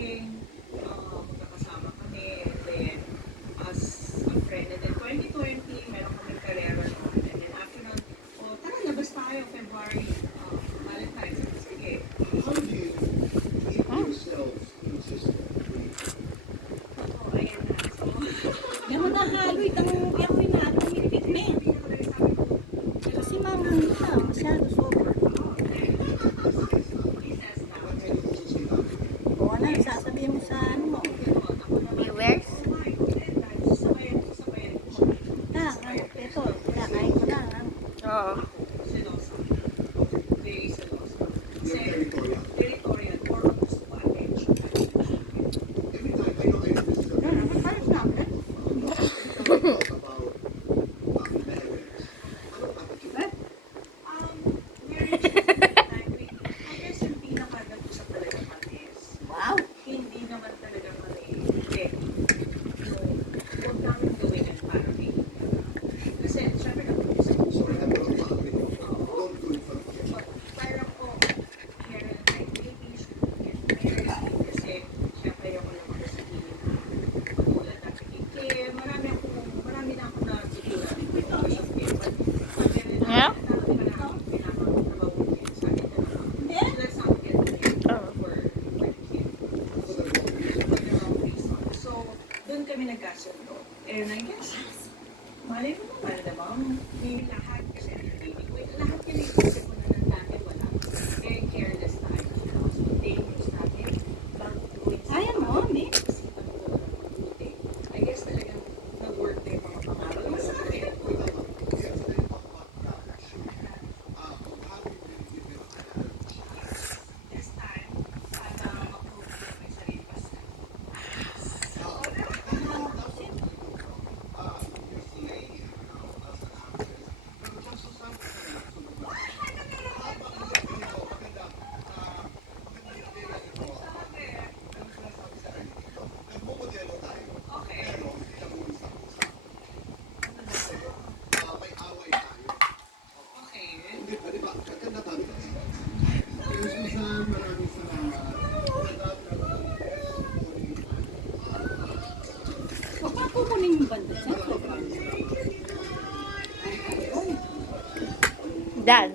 wedding, magkakasama kami, and then as a friend. And then 2020, meron kaming karera noon. And then after nun, tara, labas tayo, February, Valentine's. Sige. How do you keep yourselves consistent? Ayan na. So, Yan mo na halo, itang biyak mo na ito, higpit na eh. Kasi mamang na, masyado sobra. O ano, sasabihin mo sa ano mo. Viewers? Ito, kakain ko na. Oo. selosa. Very selosa. You're territorial. Territorial, or gusto ko attention. Every time, I know this is a Ayos na ako. about marriage. Anong attitude? Marriage is I guess yung pinaka-nag-usap talaga kami is, Wow! hindi naman talaga kami ready. So, huwag namin gawin yan para may kasi, syempre nag-usap ko. Sorry, I'm not following you. Don't do it for me. Parang po, here, like, maybe you should get married kasi syempre ako naman sa katulad natin kay Kim. Marami na ako na-figuran because of Kim. But, Yeah? So, doon kami nagkasundo. And I guess, malay mo naman, diba? May lahat kasi, lahat yan iisip ko na ng dati wala. Very careless tayo. Spontaneous natin. Bago gawin sa Ayan mo, Mick. isipan ko na mabuti. I guess talagang nag-work na yung mga pangarap ko sa akin. This time, sana ma-prove ko may sarili pa sa Nagmumodelo tayo. Okay. Pero, nag-uusap-usap. May away tayo. Okay. Hindi ba, di ba? Ganda tayo. Pero Susan, maraming salamat. Huwag pa kukunin yung banda sa program. Dad.